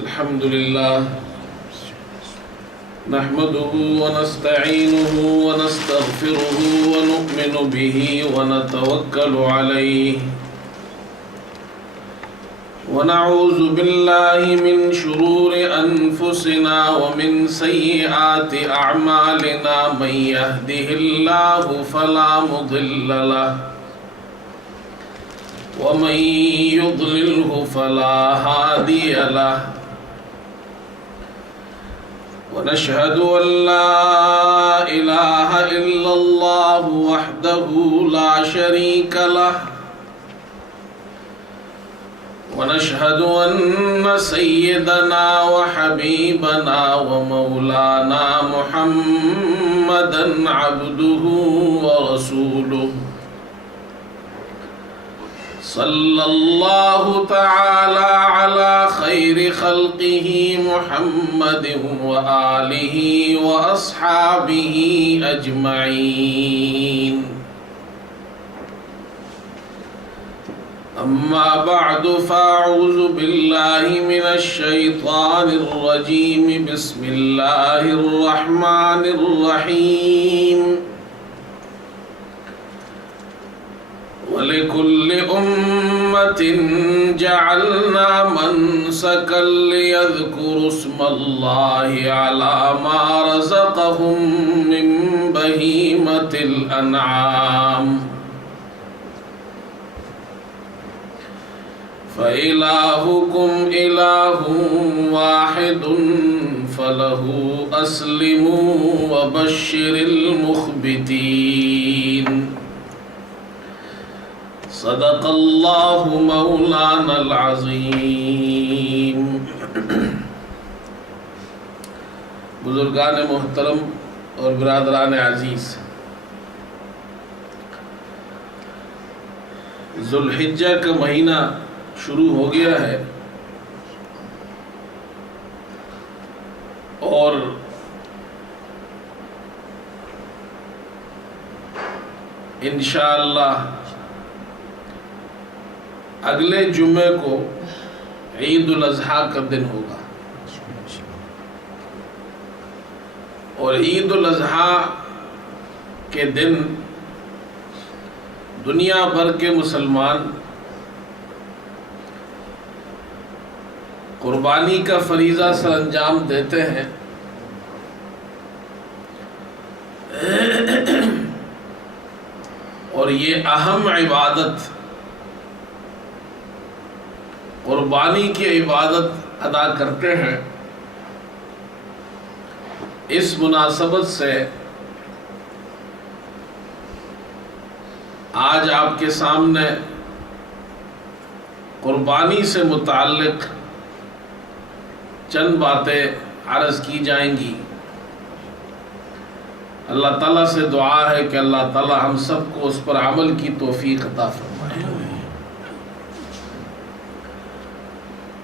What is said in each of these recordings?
الحمد لله نحمده ونستعينه ونستغفره ونؤمن به ونتوكل عليه ونعوذ بالله من شرور أنفسنا ومن سيئات أعمالنا من يهده الله فلا مضل له ومن يضلله فلا هادي له ونشهد أن لا إله إلا الله وحده لا شريك له ونشهد أن سيدنا وحبيبنا ومولانا محمدا عبده ورسوله صلى الله تعالى على خير خلقه محمد وآله وأصحابه أجمعين أما بعد فأعوذ بالله من الشيطان الرجيم بسم الله الرحمن الرحيم ولكل أمة جعلنا منسكا ليذكروا اسم الله على ما رزقهم من بهيمة الأنعام فإلهكم إله واحد فله أسلموا وبشر المخبتين صدق الله مولانا العظیم۔ بزرگان محترم اور برادران عزیز، ذوالحجہ کا مہینہ شروع ہو گیا ہے اور انشاءاللہ اگلے جمعے کو عید الاضحیٰ کا دن ہوگا، اور عید الاضحیٰ کے دن دنیا بھر کے مسلمان قربانی کا فریضہ سر انجام دیتے ہیں، اور یہ اہم عبادت قربانی کی عبادت ادا کرتے ہیں۔ اس مناسبت سے آج آپ کے سامنے قربانی سے متعلق چند باتیں عرض کی جائیں گی۔ اللہ تعالیٰ سے دعا ہے کہ اللہ تعالیٰ ہم سب کو اس پر عمل کی توفیق عطا فرمائے۔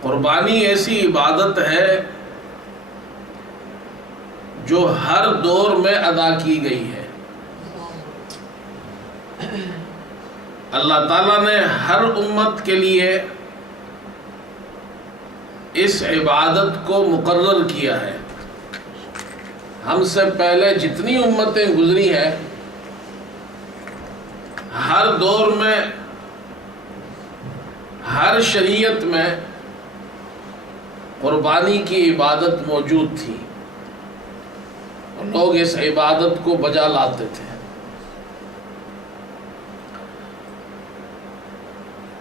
قربانی ایسی عبادت ہے جو ہر دور میں ادا کی گئی ہے۔ اللہ تعالیٰ نے ہر امت کے لیے اس عبادت کو مقرر کیا ہے۔ ہم سے پہلے جتنی امتیں گزری ہیں، ہر دور میں ہر شریعت میں قربانی کی عبادت موجود تھی، اور لوگ اس عبادت کو بجا لاتے تھے۔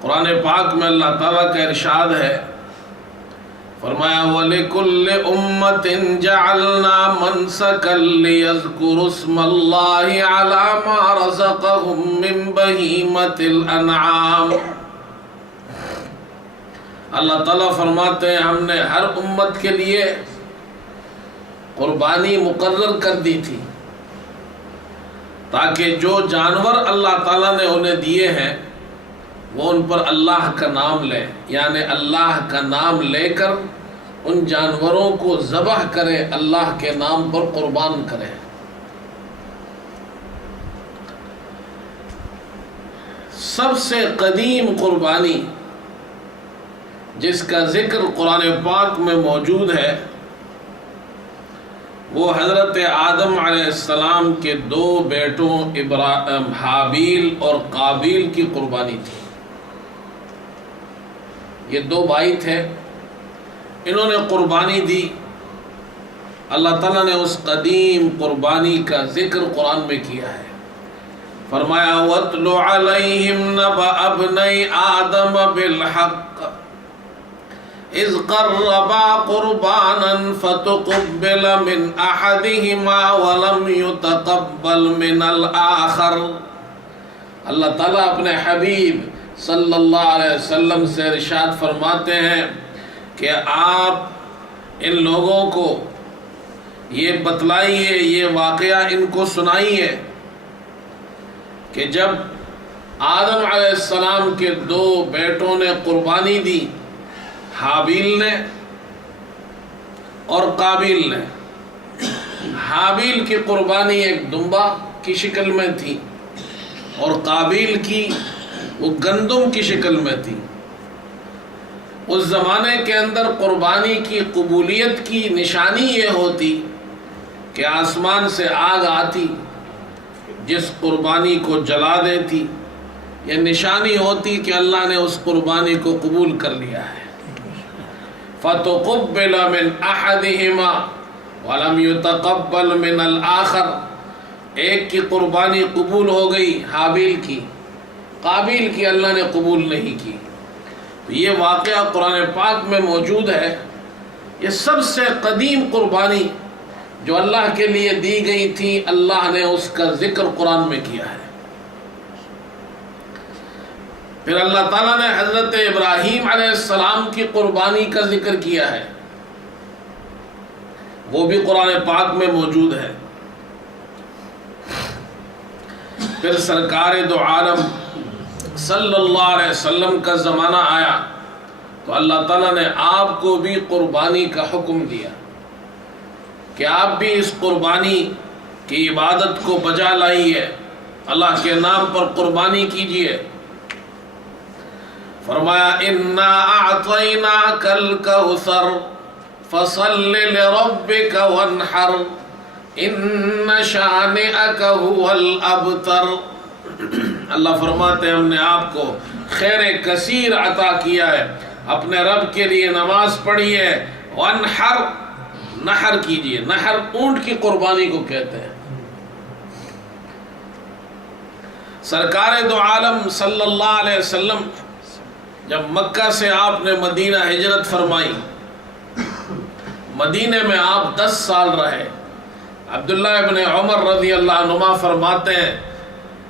قرآن پاک میں اللہ تعالیٰ کا ارشاد ہے، فرمایا وَلِكُلِّ أُمَّةٍ جَعَلْنَا مَنْسَكًا لِيَذْكُرُوا اسْمَ اللَّهِ عَلَى مَا رَزَقَهُم مِّن بَهِيمَةِ الْأَنْعَامِ۔ اللہ تعالیٰ فرماتے ہیں ہم نے ہر امت کے لیے قربانی مقرر کر دی تھی، تاکہ جو جانور اللہ تعالیٰ نے انہیں دیے ہیں وہ ان پر اللہ کا نام لیں، یعنی اللہ کا نام لے کر ان جانوروں کو ذبح کریں، اللہ کے نام پر قربان کریں۔ سب سے قدیم قربانی جس کا ذکر قرآن پاک میں موجود ہے وہ حضرت آدم علیہ السلام کے دو بیٹوں حابیل اور قابیل کی قربانی تھی۔ یہ دو بھائی تھے، انہوں نے قربانی دی۔ اللہ تعالیٰ نے اس قدیم قربانی کا ذکر قرآن میں کیا ہے، فرمایا وَاتْلُ عَلَيْهِمْ نَبَأَ ابْنَيْ آدَمَ بِالْحَقِّ إِذْ قَرَّبَا قُرْبَانًا فَتُقُبِّلَ مِنْ أَحَدِهِمَا وَلَمْ يُتَقَبَّلْ مِنَ الْآخَرِ۔ اللہ تعالیٰ اپنے حبیب صلی اللہ علیہ وسلم سے ارشاد فرماتے ہیں کہ آپ ان لوگوں کو یہ بتلائیے، یہ واقعہ ان کو سنائیے کہ جب آدم علیہ السلام کے دو بیٹوں نے قربانی دی، حابیل نے اور قابیل نے۔ حابیل کی قربانی ایک دمبا کی شکل میں تھی اور قابیل کی وہ گندم کی شکل میں تھی۔ اس زمانے کے اندر قربانی کی قبولیت کی نشانی یہ ہوتی کہ آسمان سے آگ آتی جس قربانی کو جلا دیتی، یہ نشانی ہوتی کہ اللہ نے اس قربانی کو قبول کر لیا ہے۔ فَتُقُبِّلَ مِنْ أَحَدِهِمَا وَلَمْ يُتَقَبَّلْ مِنَ الْآخَرِ، ایک کی قربانی قبول ہو گئی حابیل کی، قابیل کی اللہ نے قبول نہیں کی۔ یہ واقعہ قرآن پاک میں موجود ہے۔ یہ سب سے قدیم قربانی جو اللہ کے لیے دی گئی تھی، اللہ نے اس کا ذکر قرآن میں کیا ہے۔ پھر اللہ تعالیٰ نے حضرت ابراہیم علیہ السلام کی قربانی کا ذکر کیا ہے، وہ بھی قرآن پاک میں موجود ہے۔ پھر سرکار دو عالم صلی اللہ علیہ وسلم کا زمانہ آیا تو اللہ تعالیٰ نے آپ کو بھی قربانی کا حکم دیا کہ آپ بھی اس قربانی کی عبادت کو بجا لائیے، اللہ کے نام پر قربانی کیجیے۔ فرمایا اِنَّا أَعْطَيْنَاكَ الْكَوْثَرَ فَصَلِّ لِرَبِّكَ وَانْحَرْ إِنَّ شَانِئَكَ هُوَ الْأَبْتَرُ۔ اللہ فرماتے ہیں ہم نے آپ کو خیر کثیر عطا کیا ہے، اپنے رب کے لیے نماز پڑھیے، وانحر، نحر کیجیے۔ نحر اونٹ کی قربانی کو کہتے ہیں۔ سرکار دو عالم صلی اللہ علیہ وسلم جب مکہ سے آپ نے مدینہ ہجرت فرمائی، مدینے میں آپ 10 سال رہے۔ عبداللہ ابن عمر رضی اللہ عنہما فرماتے ہیں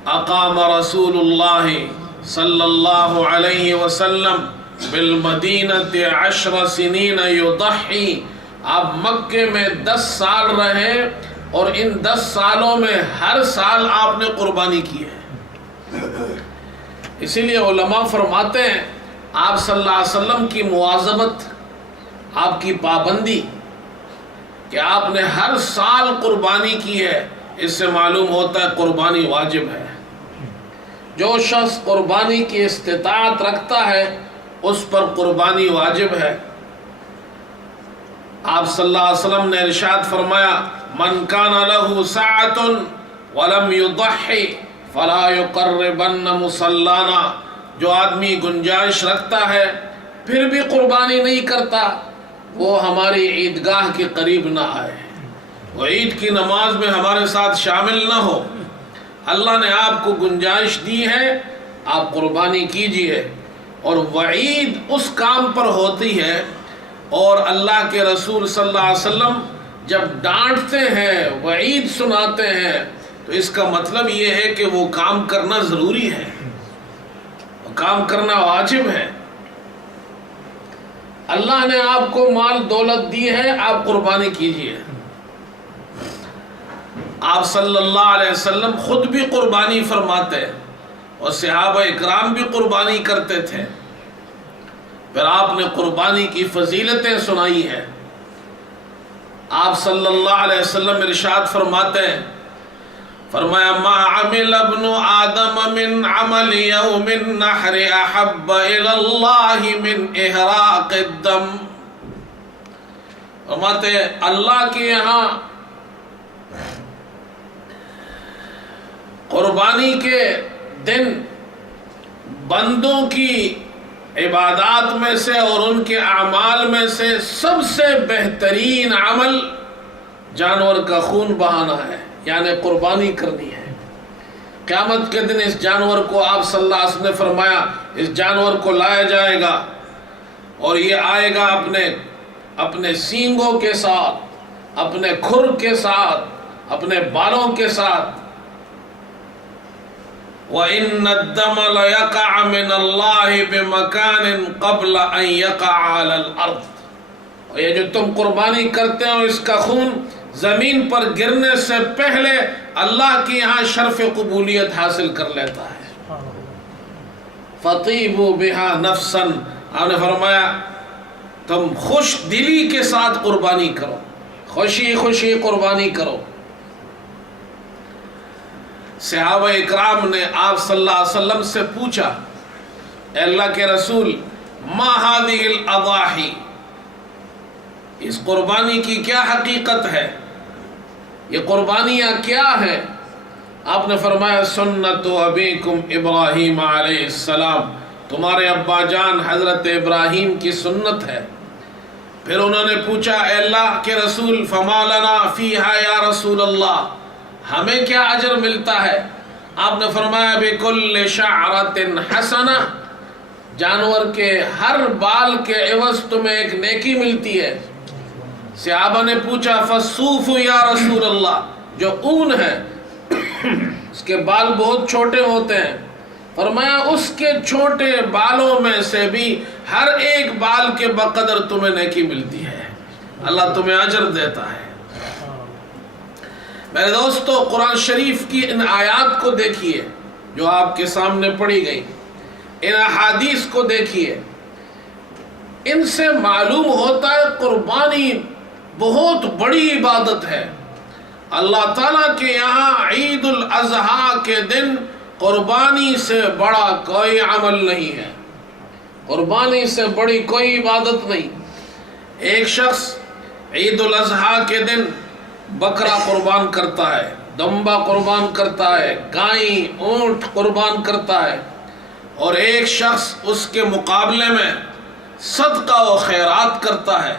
اقام رسول اللہ صلی اللہ علیہ وسلم بالمدینہ 10 سنین یضحی، آپ مکے میں 10 سال رہے اور ان 10 سالوں میں ہر سال آپ نے قربانی کی ہے۔ اسی لیے علماء فرماتے ہیں آپ صلی اللہ علیہ وسلم کی مواظبت، آپ کی پابندی کہ آپ نے ہر سال قربانی کی ہے، اس سے معلوم ہوتا ہے قربانی واجب ہے۔ جو شخص قربانی کی استطاعت رکھتا ہے اس پر قربانی واجب ہے۔ آپ صلی اللہ علیہ وسلم نے ارشاد فرمایا من کان لہ سعۃ ولم یضحی فلا یقربن مصلانا، جو آدمی گنجائش رکھتا ہے پھر بھی قربانی نہیں کرتا وہ ہماری عیدگاہ کے قریب نہ آئے، وہ عید کی نماز میں ہمارے ساتھ شامل نہ ہو۔ اللہ نے آپ کو گنجائش دی ہے، آپ قربانی کیجئے۔ اور وعید اس کام پر ہوتی ہے، اور اللہ کے رسول صلی اللہ علیہ وسلم جب ڈانٹتے ہیں، وعید سناتے ہیں، تو اس کا مطلب یہ ہے کہ وہ کام کرنا ضروری ہے، کام کرنا واجب ہے۔ اللہ نے آپ کو مال دولت دی ہے، آپ قربانی کیجئے۔ آپ صلی اللہ علیہ وسلم خود بھی قربانی فرماتے اور صحابہ اکرام بھی قربانی کرتے تھے۔ پھر آپ نے قربانی کی فضیلتیں سنائی ہیں۔ آپ صلی اللہ علیہ وسلم ارشاد فرماتے ہیں فرمایا ما عمل ابن آدم من عمل یوم النحر احب الی اللہ من احراق الدم. فرماتے اللہ کے یہاں قربانی کے دن بندوں کی عبادات میں سے اور ان کے اعمال میں سے سب سے بہترین عمل جانور کا خون بہانا ہے، یعنی قربانی کرنی ہے. قیامت کے دن اس جانور کو آپ صلی اللہ علیہ وسلم نے فرمایا اس جانور کو لایا جائے گا اور یہ آئے گا اپنے سینگوں کے ساتھ، اپنے کھر کے ساتھ، اپنے بالوں کے ساتھ. وَإِنَّ الدَّمَ لَيَقَعَ مِنَ اللَّهِ بِمَكَانٍ قَبْلَ أَن يَقَعَ عَلَى الْأَرْضِ. اور یہ جو تم قربانی کرتے ہو اس کا خون زمین پر گرنے سے پہلے اللہ کے یہاں شرف قبولیت حاصل کر لیتا ہے. فَطِيبُوا بِهَا نَفْسًا، آپ نے فرمایا تم خوش دلی کے ساتھ قربانی کرو، خوشی خوشی قربانی کرو. صحابہ اکرام نے آپ صلی اللہ علیہ وسلم سے پوچھا اے اللہ کے رسول ما هذه الاضاحی، اس قربانی کی کیا حقیقت ہے، یہ قربانیاں کیا ہیں؟ آپ نے فرمایا سنت ابیکم ابراہیم علیہ السلام، تمہارے ابا جان حضرت ابراہیم کی سنت ہے. پھر انہوں نے پوچھا اے اللہ کے رسول فما لنا فیہا یا رسول اللہ، ہمیں کیا اجر ملتا ہے؟ آپ نے فرمایا بکل شعرۃ حسنہ، جانور کے ہر بال کے عوض تمہیں ایک نیکی ملتی ہے. صحابہ نے پوچھا فالصوف یا رسول اللہ، جو اون ہے اس کے بال بہت چھوٹے ہوتے ہیں، فرمایا اس کے چھوٹے بالوں میں سے بھی ہر ایک بال کے بقدر تمہیں نیکی ملتی ہے، اللہ تمہیں اجر دیتا ہے. میرے دوستو قرآن شریف کی ان آیات کو دیکھیے جو آپ کے سامنے پڑھی گئی، ان احادیث کو دیکھیے، ان سے معلوم ہوتا ہے قربانی بہت بڑی عبادت ہے. اللہ تعالیٰ کے یہاں عید الاضحیٰ کے دن قربانی سے بڑا کوئی عمل نہیں ہے، قربانی سے بڑی کوئی عبادت نہیں. ایک شخص عید الاضحیٰ کے دن بکرا قربان کرتا ہے، دمبا قربان کرتا ہے، گائیں اونٹ قربان کرتا ہے، اور ایک شخص اس کے مقابلے میں صدقہ و خیرات کرتا ہے،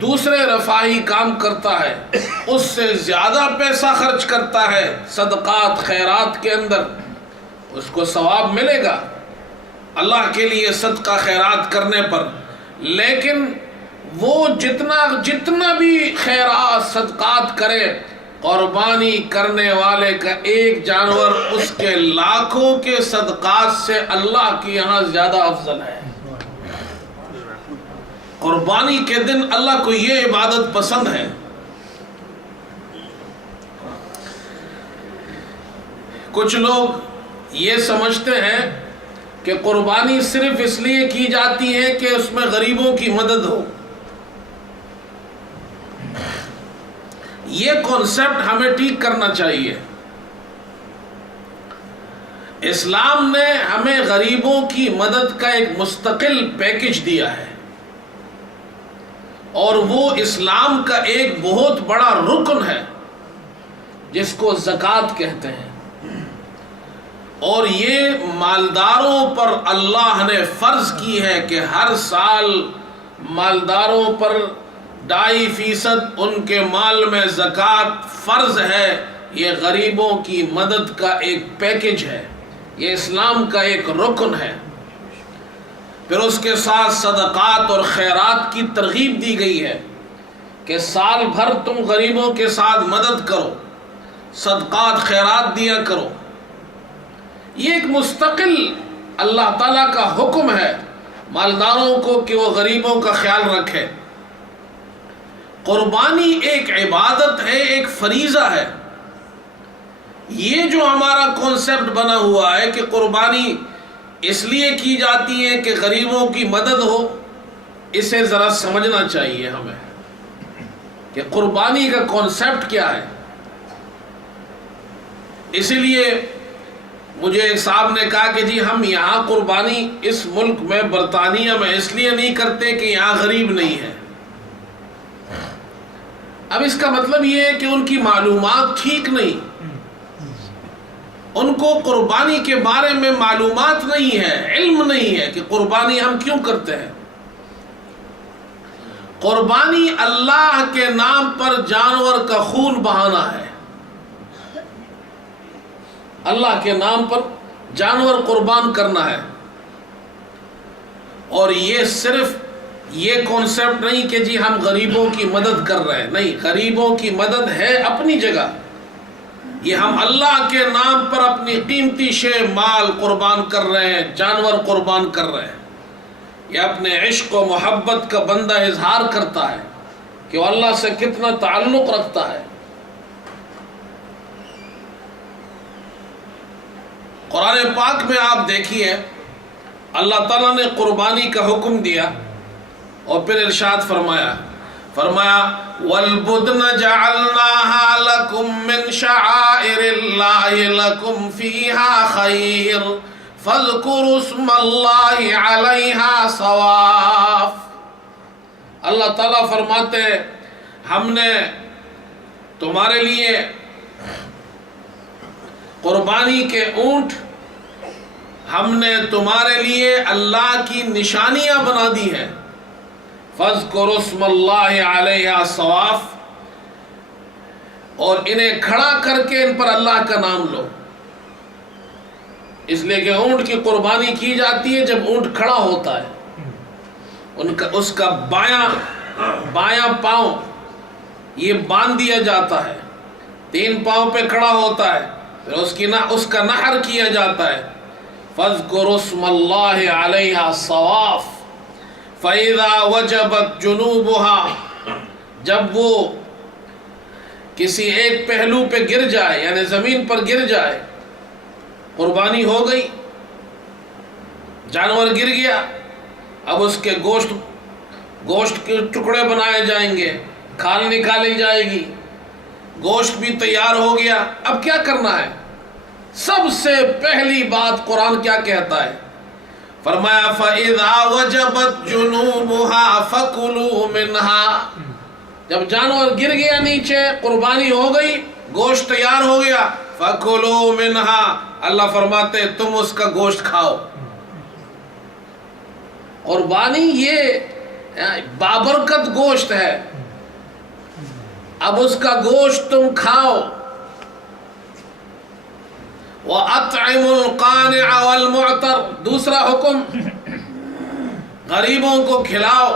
دوسرے رفاہی کام کرتا ہے، اس سے زیادہ پیسہ خرچ کرتا ہے صدقات خیرات کے اندر، اس کو ثواب ملے گا اللہ کے لیے صدقہ خیرات کرنے پر. لیکن وہ جتنا بھی خیرات صدقات کرے، قربانی کرنے والے کا ایک جانور اس کے لاکھوں کے صدقات سے اللہ کے یہاں زیادہ افضل ہے. قربانی کے دن اللہ کو یہ عبادت پسند ہے. کچھ لوگ یہ سمجھتے ہیں کہ قربانی صرف اس لیے کی جاتی ہے کہ اس میں غریبوں کی مدد ہو. یہ کانسیپٹ ہمیں ٹھیک کرنا چاہیے. اسلام نے ہمیں غریبوں کی مدد کا ایک مستقل پیکج دیا ہے، اور وہ اسلام کا ایک بہت بڑا رکن ہے جس کو زکوٰۃ کہتے ہیں. اور یہ مالداروں پر اللہ نے فرض کی ہے کہ ہر سال مالداروں پر 2.5% ان کے مال میں زکوٰۃ فرض ہے. یہ غریبوں کی مدد کا ایک پیکج ہے، یہ اسلام کا ایک رکن ہے. پھر اس کے ساتھ صدقات اور خیرات کی ترغیب دی گئی ہے کہ سال بھر تم غریبوں کے ساتھ مدد کرو، صدقات خیرات دیا کرو. یہ ایک مستقل اللہ تعالیٰ کا حکم ہے مالداروں کو کہ وہ غریبوں کا خیال رکھے. قربانی ایک عبادت ہے، ایک فریضہ ہے. یہ جو ہمارا کانسیپٹ بنا ہوا ہے کہ قربانی اس لیے کی جاتی ہے کہ غریبوں کی مدد ہو، اسے ذرا سمجھنا چاہیے ہمیں کہ قربانی کا کانسیپٹ کیا ہے. اسی لیے مجھے ایک صاحب نے کہا کہ جی ہم یہاں قربانی اس ملک میں برطانیہ میں اس لیے نہیں کرتے کہ یہاں غریب نہیں ہے۔ اب اس کا مطلب یہ ہے کہ ان کی معلومات ٹھیک نہیں، ان کو قربانی کے بارے میں معلومات نہیں ہے، علم نہیں ہے کہ قربانی ہم کیوں کرتے ہیں۔ قربانی اللہ کے نام پر جانور کا خون بہانا ہے، اللہ کے نام پر جانور قربان کرنا ہے۔ اور یہ صرف یہ کانسیپٹ نہیں کہ جی ہم غریبوں کی مدد کر رہے ہیں، نہیں، غریبوں کی مدد ہے اپنی جگہ، یہ ہم اللہ کے نام پر اپنی قیمتی شے مال قربان کر رہے ہیں، جانور قربان کر رہے ہیں۔ یہ اپنے عشق و محبت کا بندہ اظہار کرتا ہے کہ وہ اللہ سے کتنا تعلق رکھتا ہے۔ قرآن پاک میں آپ دیکھیے اللہ تعالیٰ نے قربانی کا حکم دیا اور پھر ارشاد فرمایا وَالْبُدْنَ جَعَلْنَاهَا لَكُم مِّن شَعَائِرِ اللَّهِ لَكُمْ فِيهَا خَيْرٌ فَاذْكُرُوا اسْمَ اللَّهِ عَلَيْهَا صَوَافَ۔ اللہ تعالیٰ فرماتے ہیں ہم نے تمہارے لیے قربانی کے اونٹ، ہم نے تمہارے لیے اللہ کی نشانیاں بنا دی ہیں۔ فَاذْكُرُوا اسْمَ اللَّهِ عَلَيْهَا صَوَافَ، اور انہیں کھڑا کر کے ان پر اللہ کا نام لو، اس لیے کہ اونٹ کی قربانی کی جاتی ہے جب اونٹ کھڑا ہوتا ہے، اس کا بایاں پاؤں یہ باندھ دیا جاتا ہے، 3 پاؤں پہ کھڑا ہوتا ہے، پھر اس کا نحر کیا جاتا ہے۔ فَاذْكُرُوا اسْمَ اللَّهِ عَلَيْهَا صَوَافَ فَإِذَا وَجَبَتْ جُنُوبُهَا، جب وہ کسی ایک پہلو پہ گر جائے یعنی زمین پر گر جائے، قربانی ہو گئی، جانور گر گیا، اب اس کے گوشت کے ٹکڑے بنائے جائیں گے، کھال نکالی جائے گی، گوشت بھی تیار ہو گیا۔ اب کیا کرنا ہے؟ سب سے پہلی بات قرآن کیا کہتا ہے؟ فرمایا فَإِذَا وَجَبَتْ جُنُوبُهَا فَكُلُوا مِنْهَا، جب جانور گر گیا نیچے، قربانی ہو گئی، گوشت تیار ہو گیا، فَكُلُوا مِنْهَا، اللہ فرماتے تم اس کا گوشت کھاؤ۔ قربانی یہ بابرکت گوشت ہے، اب اس کا گوشت تم کھاؤ۔ وَأَطْعِمُوا الْقَانِعَ وَالْمُعْتَرَ، دوسرا حکم، غریبوں کو کھلاؤ،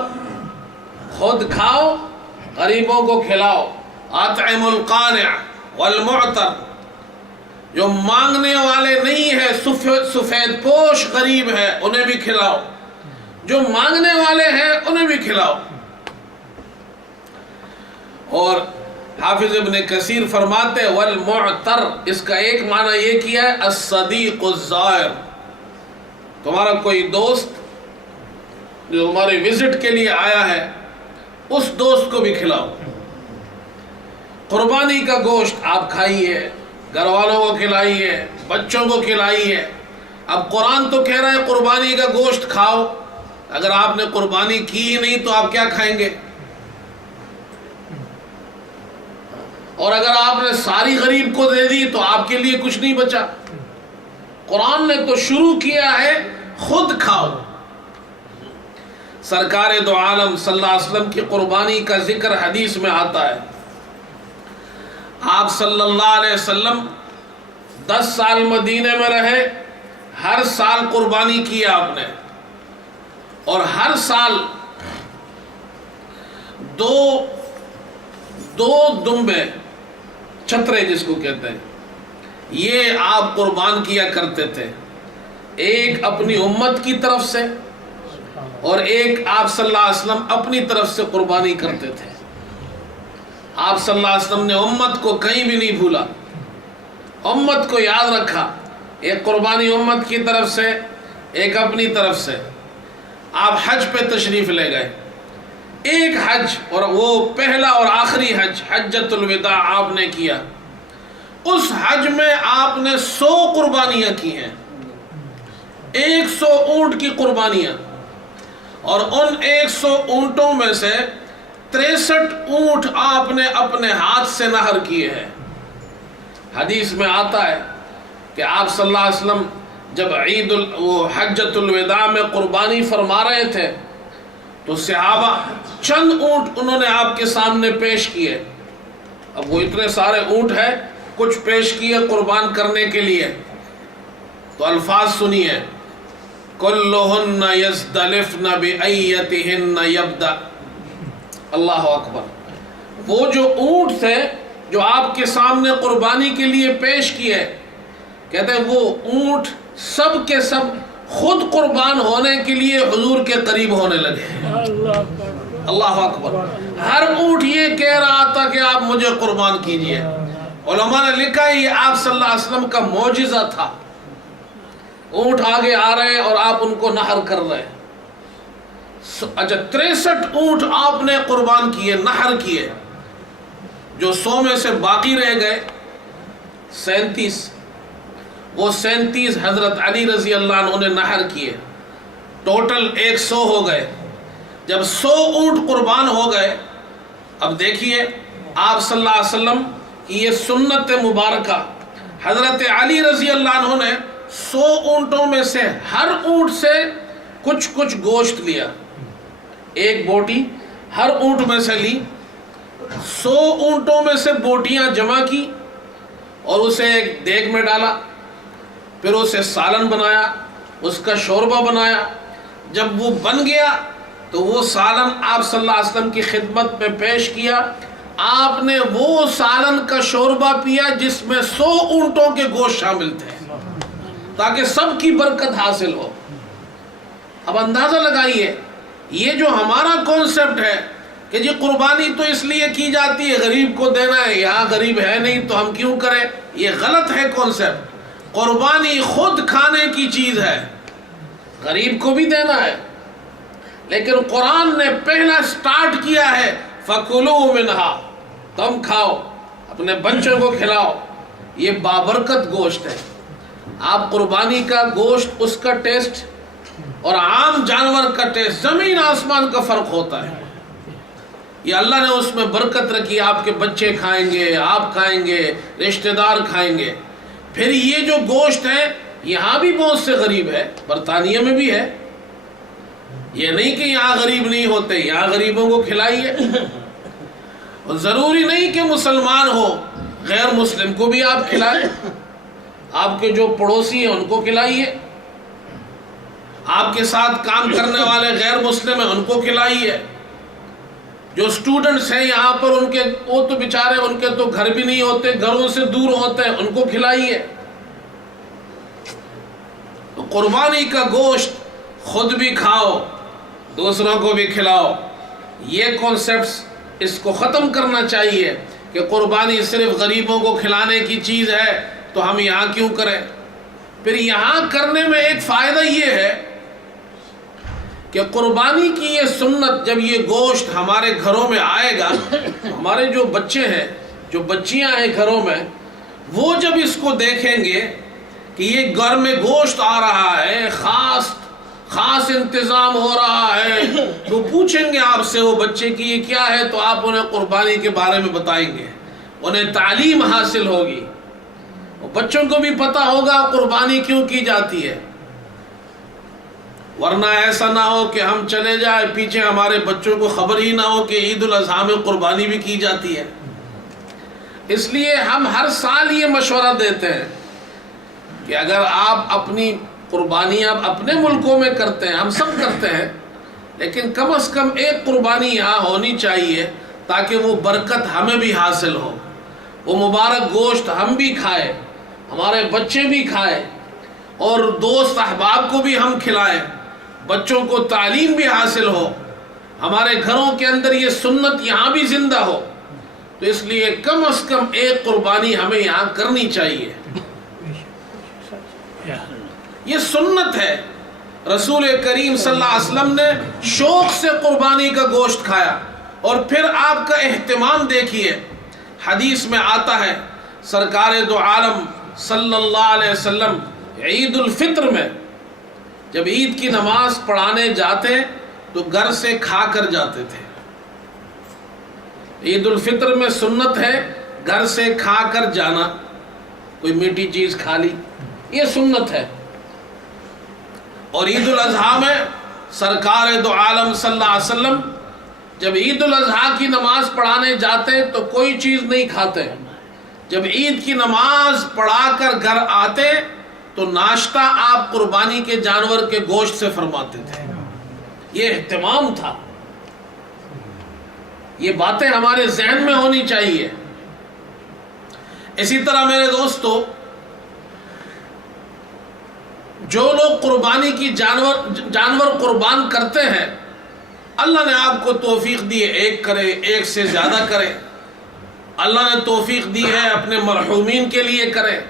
خود کھاؤ، غریبوں کو کھلاؤ۔ اطعموا القانع والمعتر، جو مانگنے والے نہیں ہیں، سفید پوش غریب ہے، انہیں بھی کھلاؤ، جو مانگنے والے ہیں انہیں بھی کھلاؤ۔ اور حافظ ابن کثیر فرماتے والمعتر، اس کا ایک معنی یہ کیا ہے الصدیق الزائر، تمہارا کوئی دوست جو ہمارے وزٹ کے لیے آیا ہے، اس دوست کو بھی کھلاؤ۔ قربانی کا گوشت آپ کھائیے، گھر والوں کو کھلائیے، بچوں کو کھلائیے۔ اب قرآن تو کہہ رہا ہے قربانی کا گوشت کھاؤ، اگر آپ نے قربانی کی ہی نہیں تو آپ کیا کھائیں گے؟ اور اگر آپ نے ساری غریب کو دے دی تو آپ کے لیے کچھ نہیں بچا۔ قرآن نے تو شروع کیا ہے خود کھاؤ۔ سرکار دو عالم صلی اللہ علیہ وسلم کی قربانی کا ذکر حدیث میں آتا ہے۔ آپ صلی اللہ علیہ وسلم 10 سال مدینے میں رہے، ہر سال قربانی کی آپ نے، اور ہر سال دو دمبے، چھترے جس کو کہتے ہیں، یہ آپ قربان کیا کرتے تھے، ایک اپنی امت کی طرف سے اور ایک آپ صلی اللہ علیہ وسلم اپنی طرف سے قربانی کرتے تھے۔ آپ صلی اللہ علیہ وسلم نے امت کو کہیں بھی نہیں بھولا، امت کو یاد رکھا، ایک قربانی امت کی طرف سے، ایک اپنی طرف سے۔ آپ حج پہ تشریف لے گئے، ایک حج، اور وہ پہلا اور آخری حج، حجۃ الوداع آپ نے کیا۔ اس حج میں آپ نے 100 قربانیاں کی ہیں، 100 اونٹ کی قربانیاں، اور ان 100 اونٹوں میں سے 63 اونٹ آپ نے اپنے ہاتھ سے نہر کیے ہیں۔ حدیث میں آتا ہے کہ آپ صلی اللہ علیہ وسلم جب حجۃ الوداع میں قربانی فرما رہے تھے تو صحابہ چند اونٹ انہوں نے آپ کے سامنے پیش کیے۔ اب وہ اتنے سارے اونٹ ہیں، کچھ پیش کیے قربان کرنے کے لیے، تو الفاظ سنیے، کلہن یزدلفن بأیتہن یبدأ۔ اللہ اکبر۔ وہ جو اونٹ تھے جو آپ کے سامنے قربانی کے لیے پیش کیے، کہتے ہیں وہ اونٹ سب کے سب خود قربان ہونے کے لیے حضور کے قریب ہونے لگے۔ اللہ اکبر۔ ہر اونٹ یہ کہہ رہا تھا کہ آپ مجھے قربان کیجئے۔ علماء نے لکھا یہ آپ صلی اللہ علیہ وسلم کا معجزہ تھا۔ اونٹ آگے آ رہے اور آپ ان کو نحر کر رہے۔ اچھا 63 اونٹ آپ نے قربان کیے، نحر کیے۔ جو 100 میں سے باقی رہ گئے 37، وہ 37 حضرت علی رضی اللہ عنہ نے نحر کیے، ٹوٹل 100 ہو گئے۔ جب 100 اونٹ قربان ہو گئے، اب دیکھیے آپ صلی اللہ علیہ وسلم کی یہ سنت مبارکہ، حضرت علی رضی اللہ عنہ نے 100 اونٹوں میں سے ہر اونٹ سے کچھ کچھ گوشت لیا، ایک بوٹی ہر اونٹ میں سے لی، 100 اونٹوں میں سے بوٹیاں جمع کی اور اسے ایک دیگ میں ڈالا، پھر اسے سالن بنایا، اس کا شوربہ بنایا۔ جب وہ بن گیا تو وہ سالن آپ صلی اللہ علیہ وسلم کی خدمت میں پیش کیا۔ آپ نے وہ سالن کا شوربہ پیا جس میں 100 اونٹوں کے گوشت شامل تھے، تاکہ سب کی برکت حاصل ہو۔ اب اندازہ لگائیے، یہ جو ہمارا کانسیپٹ ہے کہ جی قربانی تو اس لیے کی جاتی ہے غریب کو دینا ہے، یہاں غریب ہے نہیں تو ہم کیوں کریں، یہ غلط ہے کانسیپٹ۔ قربانی خود کھانے کی چیز ہے، غریب کو بھی دینا ہے، لیکن قرآن نے پہلا سٹارٹ کیا ہے فَكُلُوا مِنْهَا، تم کھاؤ، اپنے بچوں کو کھلاؤ، یہ بابرکت گوشت ہے۔ آپ قربانی کا گوشت، اس کا ٹیسٹ اور عام جانور کا ٹیسٹ زمین آسمان کا فرق ہوتا ہے۔ یہ اللہ نے اس میں برکت رکھی، آپ کے بچے کھائیں گے، آپ کھائیں گے، رشتہ دار کھائیں گے۔ پھر یہ جو گوشت ہے یہاں بھی بہت سے غریب ہے، برطانیہ میں بھی ہے، یہ نہیں کہ یہاں غریب نہیں ہوتے، یہاں غریبوں کو کھلائیے۔ اور ضروری نہیں کہ مسلمان ہو، غیر مسلم کو بھی آپ کھلائیں، آپ کے جو پڑوسی ہیں ان کو کھلائیے، آپ کے ساتھ کام کرنے والے غیر مسلم ہیں ان کو کھلائیے، جو اسٹوڈنٹس ہیں یہاں پر ان کے، وہ تو بیچارے ان کے تو گھر بھی نہیں ہوتے، گھروں سے دور ہوتے ہیں، ان کو کھلائیے۔ تو قربانی کا گوشت خود بھی کھاؤ، دوسروں کو بھی کھلاؤ۔ یہ کانسیپٹس اس کو ختم کرنا چاہیے کہ قربانی صرف غریبوں کو کھلانے کی چیز ہے تو ہم یہاں کیوں کریں۔ پھر یہاں کرنے میں ایک فائدہ یہ ہے کہ قربانی کی یہ سنت، جب یہ گوشت ہمارے گھروں میں آئے گا، ہمارے جو بچے ہیں، جو بچیاں ہیں گھروں میں، وہ جب اس کو دیکھیں گے کہ یہ گھر میں گوشت آ رہا ہے، خاص انتظام ہو رہا ہے، تو پوچھیں گے آپ سے وہ بچے کہ یہ کیا ہے، تو آپ انہیں قربانی کے بارے میں بتائیں گے، انہیں تعلیم حاصل ہوگی، بچوں کو بھی پتہ ہوگا قربانی کیوں کی جاتی ہے۔ ورنہ ایسا نہ ہو کہ ہم چلے جائیں پیچھے، ہمارے بچوں کو خبر ہی نہ ہو کہ عید الاضحیٰ میں قربانی بھی کی جاتی ہے۔ اس لیے ہم ہر سال یہ مشورہ دیتے ہیں کہ اگر آپ اپنی قربانیاں اپنے ملکوں میں کرتے ہیں، ہم سب کرتے ہیں، لیکن کم از کم ایک قربانی یہاں ہونی چاہیے تاکہ وہ برکت ہمیں بھی حاصل ہو، وہ مبارک گوشت ہم بھی کھائیں، ہمارے بچے بھی کھائیں، اور دوست احباب کو بھی ہم کھلائیں، بچوں کو تعلیم بھی حاصل ہو، ہمارے گھروں کے اندر یہ سنت یہاں بھی زندہ ہو۔ تو اس لیے کم از کم ایک قربانی ہمیں یہاں کرنی چاہیے، یہ سنت ہے۔ رسول کریم صلی اللہ علیہ وسلم نے شوق سے قربانی کا گوشت کھایا، اور پھر آپ کا اہتمام دیکھیے، حدیث میں آتا ہے سرکار دو عالم صلی اللہ علیہ وسلم عید الفطر میں جب عید کی نماز پڑھانے جاتے تو گھر سے کھا کر جاتے تھے. عید الفطر میں سنت ہے گھر سے کھا کر جانا، کوئی میٹھی چیز کھا لی، یہ سنت ہے. اور عید الاضحیٰ میں سرکار دو عالم صلی اللہ علیہ وسلم جب عید الاضحیٰ کی نماز پڑھانے جاتے تو کوئی چیز نہیں کھاتے. جب عید کی نماز پڑھا کر گھر آتے تو ناشتہ آپ قربانی کے جانور کے گوشت سے فرماتے تھے. یہ اہتمام تھا. یہ باتیں ہمارے ذہن میں ہونی چاہیے. اسی طرح میرے دوستو، جو لوگ قربانی کی جانور قربان کرتے ہیں، اللہ نے آپ کو توفیق دی ہے ایک کرے، ایک سے زیادہ کرے. اللہ نے توفیق دی ہے اپنے مرحومین کے لیے کرے.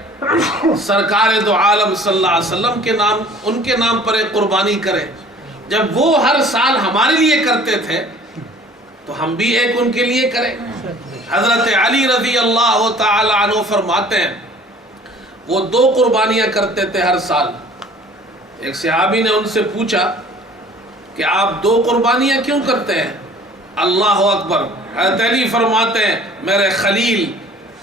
سرکار دو عالم صلی اللہ علیہ وسلم کے نام، ان کے نام پر ایک قربانی کرے. جب وہ ہر سال ہمارے لیے کرتے تھے تو ہم بھی ایک ان کے لیے کریں. حضرت علی رضی اللہ تعالی عنہ فرماتے ہیں وہ 2 قربانیاں کرتے تھے ہر سال. ایک صحابی نے ان سے پوچھا کہ آپ 2 قربانیاں کیوں کرتے ہیں؟ اللہ اکبر. حضرت علی فرماتے ہیں میرے خلیل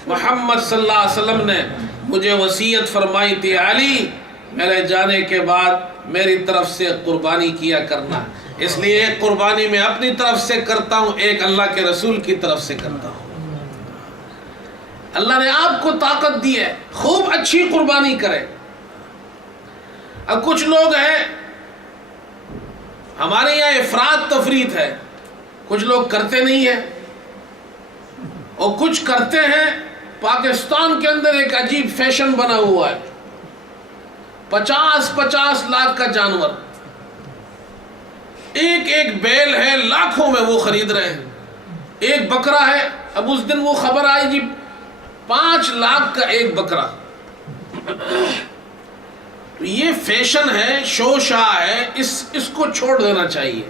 محمد صلی اللہ علیہ وسلم نے مجھے وصیت فرمائی تھی، علی میرے جانے کے بعد میری طرف سے قربانی کیا کرنا. اس لیے ایک قربانی میں اپنی طرف سے کرتا ہوں، ایک اللہ کے رسول کی طرف سے کرتا ہوں. اللہ نے آپ کو طاقت دی ہے، خوب اچھی قربانی کرے. اب کچھ لوگ ہیں ہمارے یہاں افراط تفریط ہے، کچھ لوگ کرتے نہیں ہیں اور کچھ کرتے ہیں. پاکستان کے اندر ایک عجیب فیشن بنا ہوا ہے، 50 لاکھ کا جانور، ایک بیل ہے لاکھوں میں وہ خرید رہے ہیں. ایک بکرا ہے، اب اس دن وہ خبر آئی جی 5 لاکھ کا ایک بکرا. تو یہ فیشن ہے، شوشا ہے، اس کو چھوڑ دینا چاہیے.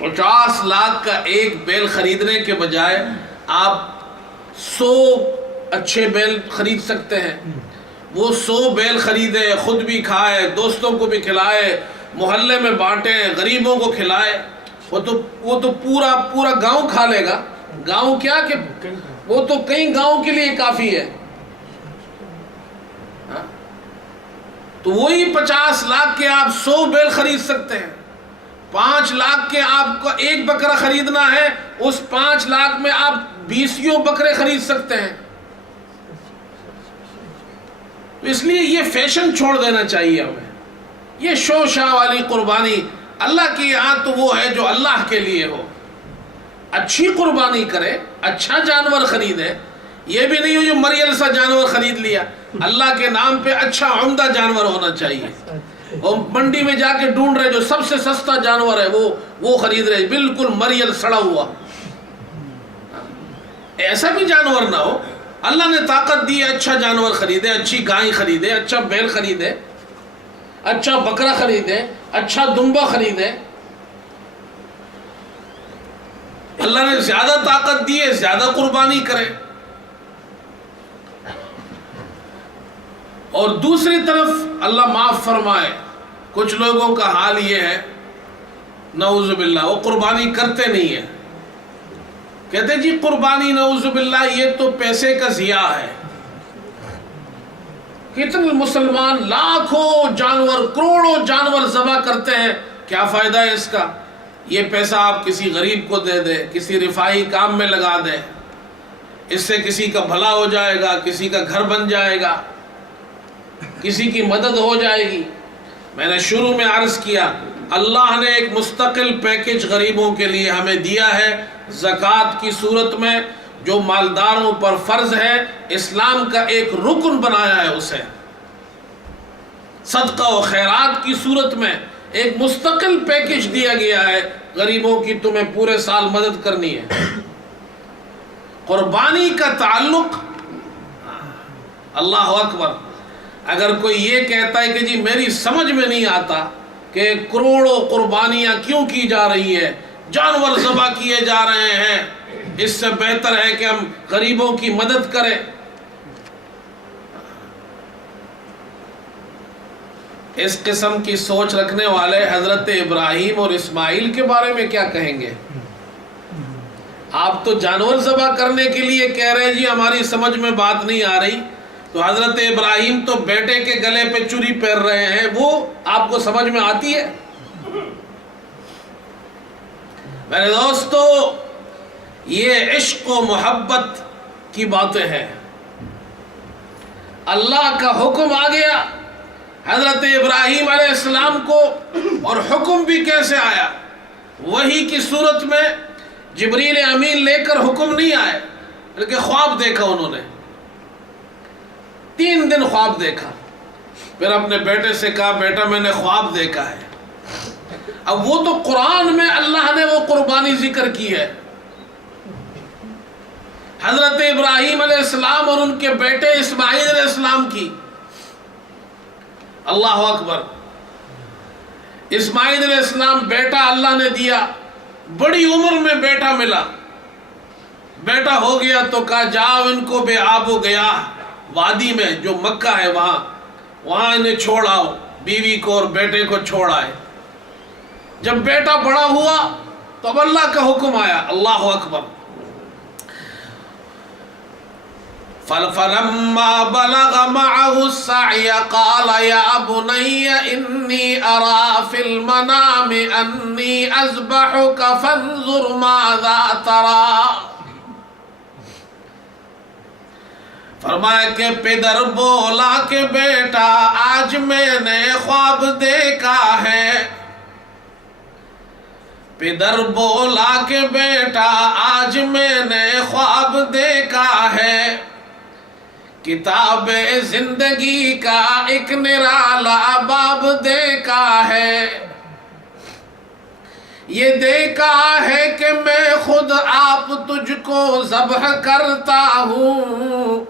50 لاکھ کا ایک بیل خریدنے کے بجائے آپ 100 اچھے بیل خرید سکتے ہیں. وہ 100 بیل خریدے، خود بھی کھائے، دوستوں کو بھی کھلائے، محلے میں بانٹے، غریبوں کو کھلائے. وہ تو پورا گاؤں کھا لے گا. گاؤں کیا کہ وہ تو کئی گاؤں کے لیے کافی ہے. تو وہی 50 لاکھ کے آپ 100 بیل خرید سکتے ہیں. 5 لاکھ کے آپ کو ایک بکرا خریدنا ہے، اس 5 لاکھ میں آپ 20 بکرے خرید سکتے ہیں. تو اس لیے یہ فیشن چھوڑ دینا چاہیے ہمیں. یہ شو شاہ والی قربانی اللہ کی یہاں تو وہ ہے جو اللہ کے لیے ہو. اچھی قربانی کرے، اچھا جانور خریدے. یہ بھی نہیں ہو جو مریل سا جانور خرید لیا. اللہ کے نام پہ اچھا عمدہ جانور ہونا چاہیے. اور منڈی میں جا کے ڈھونڈ رہے جو سب سے سستا جانور ہے وہ خرید رہے، بالکل مریل سڑا ہوا. ایسا بھی جانور نہ ہو. اللہ نے طاقت دی ہے، اچھا جانور خریدے، اچھی گائے خریدے، اچھا بیل خریدے، اچھا بکرا خریدے، اچھا دمبا خریدے. اللہ نے زیادہ طاقت دی ہے، زیادہ قربانی کرے. اور دوسری طرف اللہ معاف فرمائے، کچھ لوگوں کا حال یہ ہے نعوذ باللہ وہ قربانی کرتے نہیں ہیں. کہتے جی قربانی نعوذ باللہ یہ تو پیسے کا ضیاع ہے. کتنے مسلمان لاکھوں جانور، کروڑوں جانور ذبح کرتے ہیں، کیا فائدہ ہے اس کا؟ یہ پیسہ آپ کسی غریب کو دے دیں، کسی رفاہی کام میں لگا دیں، اس سے کسی کا بھلا ہو جائے گا، کسی کا گھر بن جائے گا، کسی کی مدد ہو جائے گی. میں نے شروع میں عرض کیا اللہ نے ایک مستقل پیکج غریبوں کے لیے ہمیں دیا ہے. زکوٰۃ کی صورت میں جو مالداروں پر فرض ہے، اسلام کا ایک رکن بنایا ہے اسے. صدقہ و خیرات کی صورت میں ایک مستقل پیکج دیا گیا ہے، غریبوں کی تمہیں پورے سال مدد کرنی ہے. قربانی کا تعلق، اللہ اکبر، اگر کوئی یہ کہتا ہے کہ جی میری سمجھ میں نہیں آتا کہ کروڑوں قربانیاں کیوں کی جا رہی ہے، جانور ذبح کیے جا رہے ہیں، اس سے بہتر ہے کہ ہم غریبوں کی مدد کریں، اس قسم کی سوچ رکھنے والے حضرت ابراہیم اور اسماعیل کے بارے میں کیا کہیں گے؟ آپ تو جانور ذبح کرنے کے لیے کہہ رہے ہیں جی ہماری سمجھ میں بات نہیں آ رہی، تو حضرت ابراہیم تو بیٹے کے گلے پہ چوری پہن رہے ہیں، وہ آپ کو سمجھ میں آتی ہے؟ میرے دوستو، یہ عشق و محبت کی باتیں ہیں۔ اللہ کا حکم آ گیا حضرت ابراہیم علیہ السلام کو، اور حکم بھی کیسے آیا؟ وحی کی صورت میں جبریل امین لے کر حکم نہیں آئے، بلکہ خواب دیکھا انہوں نے، 3 دن خواب دیکھا، پھر اپنے بیٹے سے کہا بیٹا میں نے خواب دیکھا ہے۔ اب وہ تو قرآن میں اللہ نے وہ قربانی ذکر کی ہے، حضرت ابراہیم علیہ السلام اور ان کے بیٹے اسماعیل علیہ السلام کی۔ اللہ اکبر، اسماعیل علیہ السلام بیٹا اللہ نے دیا، بڑی عمر میں بیٹا ملا، بیٹا ہو گیا تو کہا جاؤ ان کو بے آب و گیا وادی میں جو مکہ ہے وہاں انہیں چھوڑ آؤ، بیوی کو اور بیٹے کو چھوڑ آئے۔ جب بیٹا بڑا ہوا تو اب اللہ کا حکم آیا، اللہ اکبر، فَلَمَّا بَلَغَ مَعَهُ السَّعْيَ قَالَ يَا بُنَيَّ إِنِّي أَرَى فِي الْمَنَامِ أَنِّي أَذْبَحُكَ فَانظُرْ مَاذَا تَرَى۔ فرمایا کہ پدر بولا کہ بیٹا آج میں نے خواب دیکھا ہے، پدر بولا کہ بیٹا آج میں نے خواب دیکھا ہے، کتاب زندگی کا ایک نرالا باب دیکھا ہے، یہ دیکھا ہے کہ میں خود آپ تجھ کو ذبح کرتا ہوں،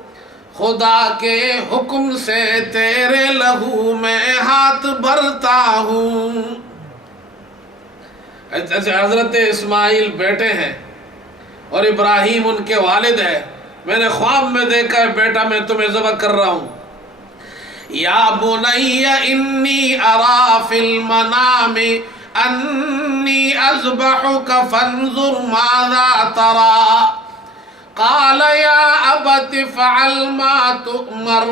خدا کے حکم سے تیرے لہو میں ہاتھ بھرتا ہوں۔ حضرت اسماعیل بیٹے ہیں اور ابراہیم ان کے والد ہیں، میں نے خواب میں دیکھا ہے بیٹا میں تمہیں ذبح کر رہا ہوں۔ یا بنی انی ارا فی المنام انی اذبحک فانظر ماذا ترى قال یا ابت افعل ما تؤمر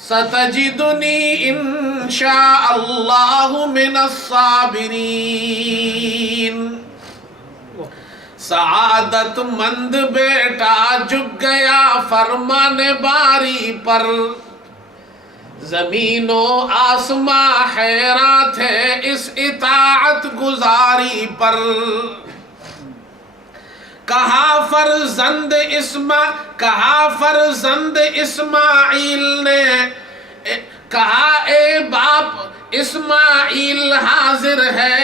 ستجدنی ان شاء اللہ من الصابرین۔ سعادت مند بیٹا جھک گیا فرمان باری پر، زمین و آسماں حیران تھے اس اطاعت گزاری پر۔ کہا فرزند اسماعیل نے، کہا اے باپ اسماعیل حاضر ہے،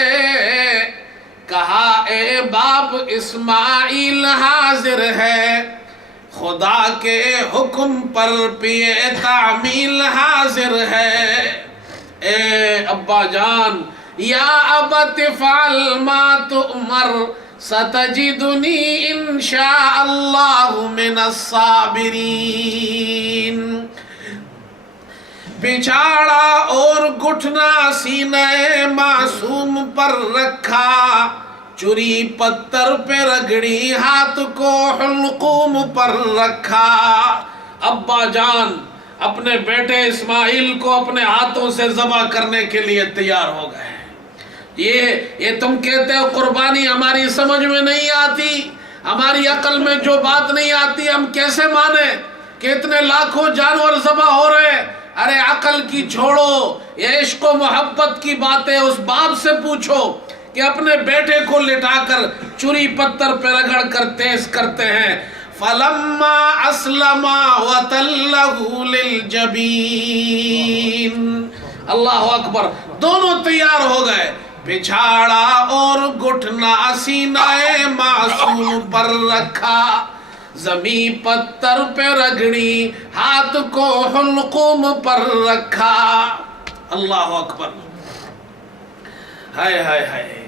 کہا اے باپ اسماعیل حاضر ہے، خدا کے حکم پر پیے تعمیل حاضر ہے۔ اے ابا جان، یا ابت افعل ما تؤمر ستجدنی انشاء اللہ من الصابرین۔ بچھاڑا اور گھٹنا سینہ معصوم پر رکھا، چری پتھر پہ رگڑی ہاتھ کو حلقوم پر رکھا۔ ابا جان اپنے بیٹے اسماعیل کو اپنے ہاتھوں سے ذبح کرنے کے لیے تیار ہو گئے۔ یہ تم کہتے ہو قربانی ہماری سمجھ میں نہیں آتی، ہماری عقل میں جو بات نہیں آتی ہم کیسے مانیں کہ اتنے لاکھوں جانور ذبح ہو رہے؟ ارے عقل کی چھوڑو، یہ عشق و محبت کی باتیں اس باپ سے پوچھو کہ اپنے بیٹے کو لٹا کر چری پتھر پہ رگڑ کر تیز کرتے ہیں۔ فَلَمَّا أَسْلَمَا وَتَلَّهُ لِلْجَبِينِ۔ اللہ اکبر، دونوں تیار ہو گئے، بچھاڑا اور گھٹنا سینہ معصوم پر رکھا، زمین پتھر پہ رگڑی ہاتھ کو حلقوم پر رکھا۔ اللہ اکبر، ہائے ہائے ہائے۔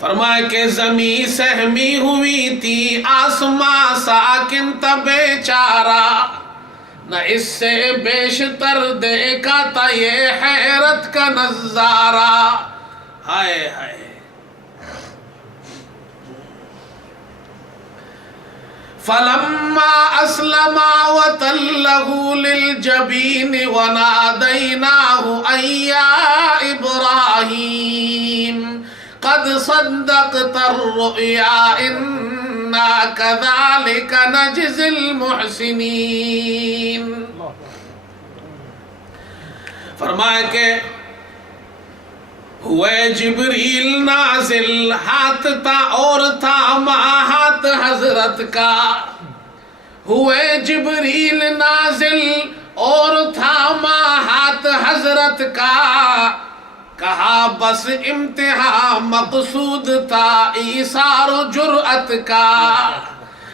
فرمایا کہ زمین سہمی ہوئی تھی، آسماں ساکن تھا بیچارہ، نہ اس سے بیشتر دیکھا تھا یہ حیرت کا نظارہ. ہائے ہائے. فلما اسلما وتله للجبين وناديناه أن يا إبراهيم قد صدقت الرؤيا إنا كذلك نجزي المحسنين. فرمایا کہ ہوئے جبریل نازل، ہاتھ تھا اور تھا ہاتھ حضرت کا. ہوئے جبریل نازل اور تھا ہاتھ حضرت کا. کہا بس امتحان مقصود تھا ایثار و جرأت کا.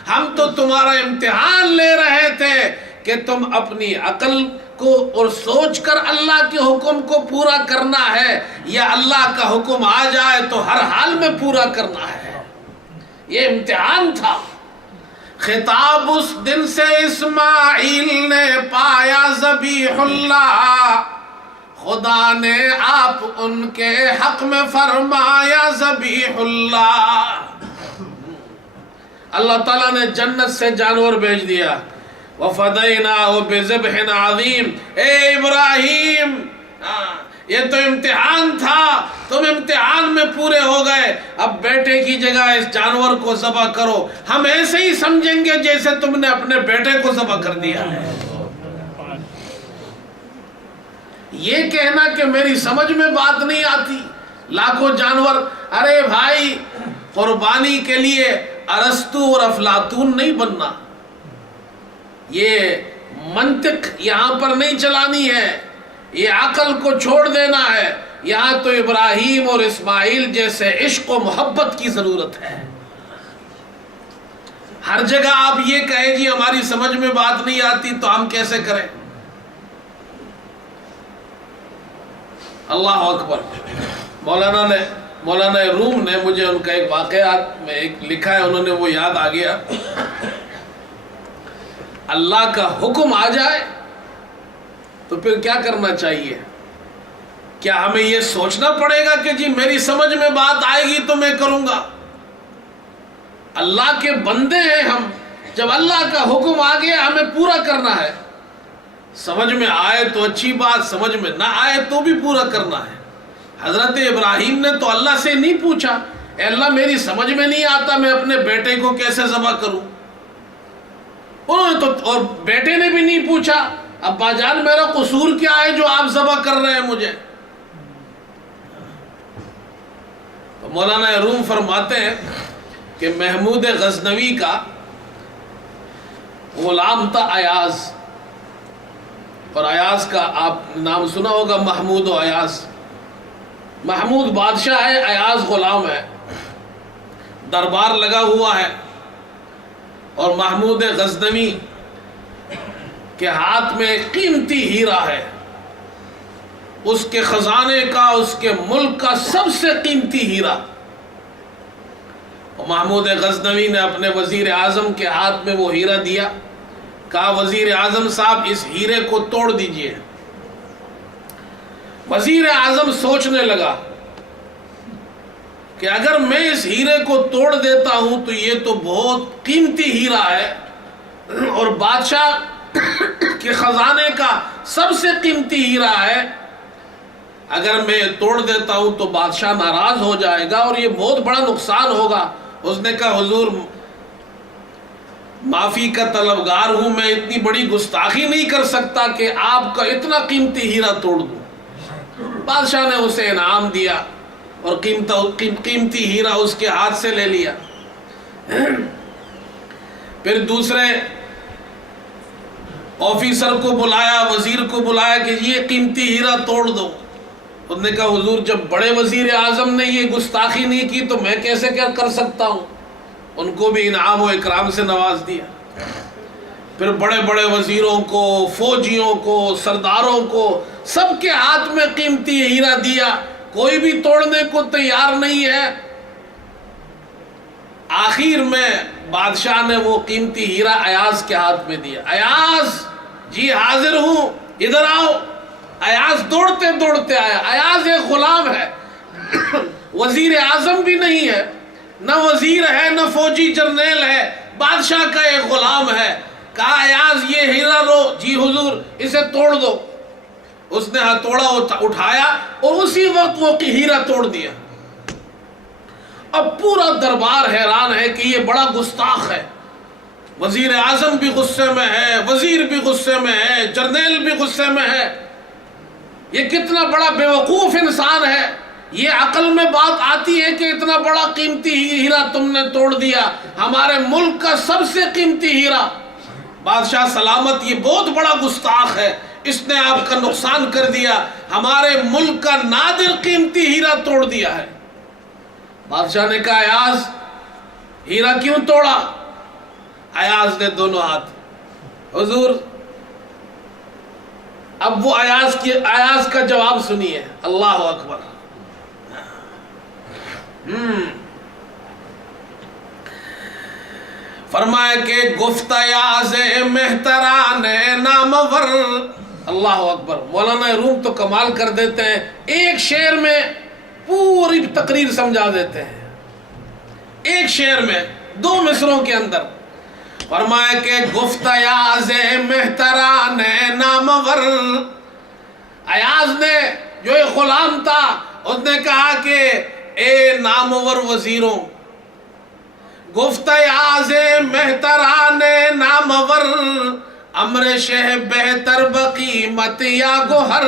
ہم تو تمہارا امتحان لے رہے تھے کہ تم اپنی عقل کو اور سوچ کر اللہ کے حکم کو پورا کرنا ہے یا اللہ کا حکم آ جائے تو ہر حال میں پورا کرنا ہے. یہ امتحان تھا. خطاب اس دن سے اسماعیل نے پایا ذبیح اللہ. خدا نے آپ ان کے حق میں فرمایا ذبیح اللہ. اللہ تعالیٰ نے جنت سے جانور بھیج دیا. وَفَدَيْنَاهُ بِذِبْحٍ عَظِيمٍ. اے ابراہیم یہ تو امتحان تھا، تم امتحان میں پورے ہو گئے، اب بیٹے کی جگہ اس جانور کو ذبح کرو. ہم ایسے ہی سمجھیں گے جیسے تم نے اپنے بیٹے کو ذبح کر دیا ہے. یہ کہنا کہ میری سمجھ میں بات نہیں آتی، لاکھوں جانور. ارے بھائی قربانی کے لیے ارسطو اور افلاطون نہیں بننا. یہ منطق یہاں پر نہیں چلانی ہے، یہ عقل کو چھوڑ دینا ہے. یہاں تو ابراہیم اور اسماعیل جیسے عشق و محبت کی ضرورت ہے. ہر جگہ آپ یہ کہیں جی ہماری سمجھ میں بات نہیں آتی تو ہم کیسے کریں. اللہ اکبر. مولانا روم نے مجھے ان کا ایک واقعات میں ایک لکھا ہے، انہوں نے وہ یاد آ گیا. اللہ کا حکم آ جائے تو پھر کیا کرنا چاہیے؟ کیا ہمیں یہ سوچنا پڑے گا کہ جی میری سمجھ میں بات آئے گی تو میں کروں گا؟ اللہ کے بندے ہیں ہم، جب اللہ کا حکم آ گیا ہمیں پورا کرنا ہے. سمجھ میں آئے تو اچھی بات، سمجھ میں نہ آئے تو بھی پورا کرنا ہے. حضرت ابراہیم نے تو اللہ سے نہیں پوچھا اے اللہ میری سمجھ میں نہیں آتا میں اپنے بیٹے کو کیسے ذبح کروں. انہوں نے تو اور بیٹے نے بھی نہیں پوچھا ابا جان میرا قصور کیا ہے جو آپ ذبح کر رہے ہیں مجھے. تو مولانا روم فرماتے ہیں کہ محمود غزنوی کا غلام تھا ایاز، اور ایاز کا آپ نام سنا ہوگا، محمود و ایاز. محمود بادشاہ ہے، ایاز غلام ہے. دربار لگا ہوا ہے اور محمود غزنوی کے ہاتھ میں قیمتی ہیرا ہے، اس کے خزانے کا، اس کے ملک کا سب سے قیمتی ہیرا. اور محمود غزنوی نے اپنے وزیر اعظم کے ہاتھ میں وہ ہیرا دیا. کہا وزیر اعظم صاحب اس ہیرے کو توڑ دیجئے. وزیر اعظم سوچنے لگا کہ اگر میں اس ہیرے کو توڑ دیتا ہوں تو یہ تو بہت قیمتی ہیرا ہے اور بادشاہ کے خزانے کا سب سے قیمتی ہیرا ہے. اگر میں توڑ دیتا ہوں تو بادشاہ ناراض ہو جائے گا اور یہ بہت بڑا نقصان ہوگا. اس نے کہا حضور معافی کا طلبگار ہوں، میں اتنی بڑی گستاخی نہیں کر سکتا کہ آپ کا اتنا قیمتی ہیرا توڑ دوں. بادشاہ نے اسے انعام دیا اور قیمتی ہیرا اس کے ہاتھ سے لے لیا. پھر دوسرے آفیسر کو بلایا، وزیر کو بلایا کہ یہ قیمتی ہیرا توڑ دو. انہوں نے کہا حضور جب بڑے وزیر اعظم نے یہ گستاخی نہیں کی تو میں کیسے کیا کر سکتا ہوں. ان کو بھی انعام و اکرام سے نواز دیا. پھر بڑے بڑے وزیروں کو، فوجیوں کو، سرداروں کو سب کے ہاتھ میں قیمتی ہیرا دیا، کوئی بھی توڑنے کو تیار نہیں ہے. آخر میں بادشاہ نے وہ قیمتی ہیرا ایاز کے ہاتھ میں دیا. ایاز جی حاضر ہوں، ادھر آؤ۔ ایاز دوڑتے دوڑتے آیا۔ ایاز ایک غلام ہے، وزیر اعظم بھی نہیں ہے، نہ وزیر ہے نہ فوجی جرنیل ہے، بادشاہ کا ایک غلام ہے۔ کہا ایاز یہ ہیرا لو۔ جی حضور اسے توڑ دو۔ اس نے ہتھوڑا اٹھایا اور اسی وقت وہ ہیرا توڑ دیا۔ اب پورا دربار حیران ہے کہ یہ بڑا گستاخ ہے، وزیر اعظم بھی غصے میں ہے، وزیر بھی غصے میں ہے، جرنیل بھی غصے میں ہے، یہ کتنا بڑا بیوقوف انسان ہے، یہ عقل میں بات آتی ہے کہ اتنا بڑا قیمتی ہیرا تم نے توڑ دیا، ہمارے ملک کا سب سے قیمتی ہیرا۔ بادشاہ سلامت، یہ بہت بڑا گستاخ ہے، اس نے آپ کا نقصان کر دیا، ہمارے ملک کا نادر قیمتی ہیرا توڑ دیا ہے۔ بادشاہ نے کہا ایاز ہیرا کیوں توڑا؟ ایاز نے دونوں ہاتھ، حضور اب وہ ایاز کا جواب سنیے، اللہ اکبر۔ فرمایا کہ گفت ایاز مہتران نامور، اللہ اکبر۔ مولانا روم تو کمال کر دیتے ہیں، ایک شعر میں پوری تقریر سمجھا دیتے ہیں، ایک شعر میں 2 مصروں کے اندر۔ فرمایا کہ گفت ایاز مہتران نامور، ایاز نے جو ایک غلام تھا اس نے کہا کہ اے نامور وزیروں، گفت ایاز مہتران نامور، امر شہ بہتر بقیمت یا گوہر۔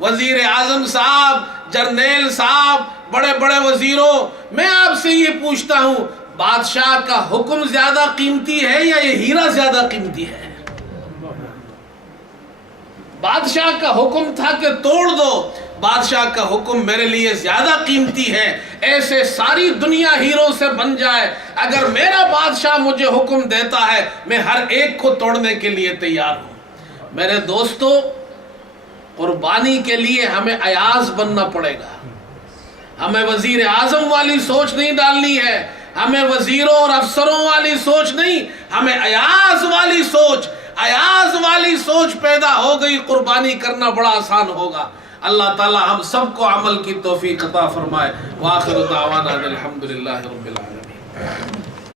وزیر اعظم صاحب، جرنیل صاحب، بڑے بڑے وزیروں، میں آپ سے یہ پوچھتا ہوں، بادشاہ کا حکم زیادہ قیمتی ہے یا یہ ہیرا زیادہ قیمتی ہے؟ بادشاہ کا حکم تھا کہ توڑ دو، بادشاہ کا حکم میرے لیے زیادہ قیمتی ہے، ایسے ساری دنیا ہیروں سے بن جائے، اگر میرا بادشاہ مجھے حکم دیتا ہے میں ہر ایک کو توڑنے کے لیے تیار ہوں۔ میرے دوستو، قربانی کے لیے ہمیں ایاز بننا پڑے گا، ہمیں وزیر اعظم والی سوچ نہیں ڈالنی ہے، ہمیں وزیروں اور افسروں والی سوچ نہیں، ہمیں ایاز والی سوچ پیدا ہو گئی، قربانی کرنا بڑا آسان ہوگا۔ اللہ تعالی ہم سب کو عمل کی توفیق عطا فرمائے۔ وآخر دعوانا الحمدللہ رب العالمین۔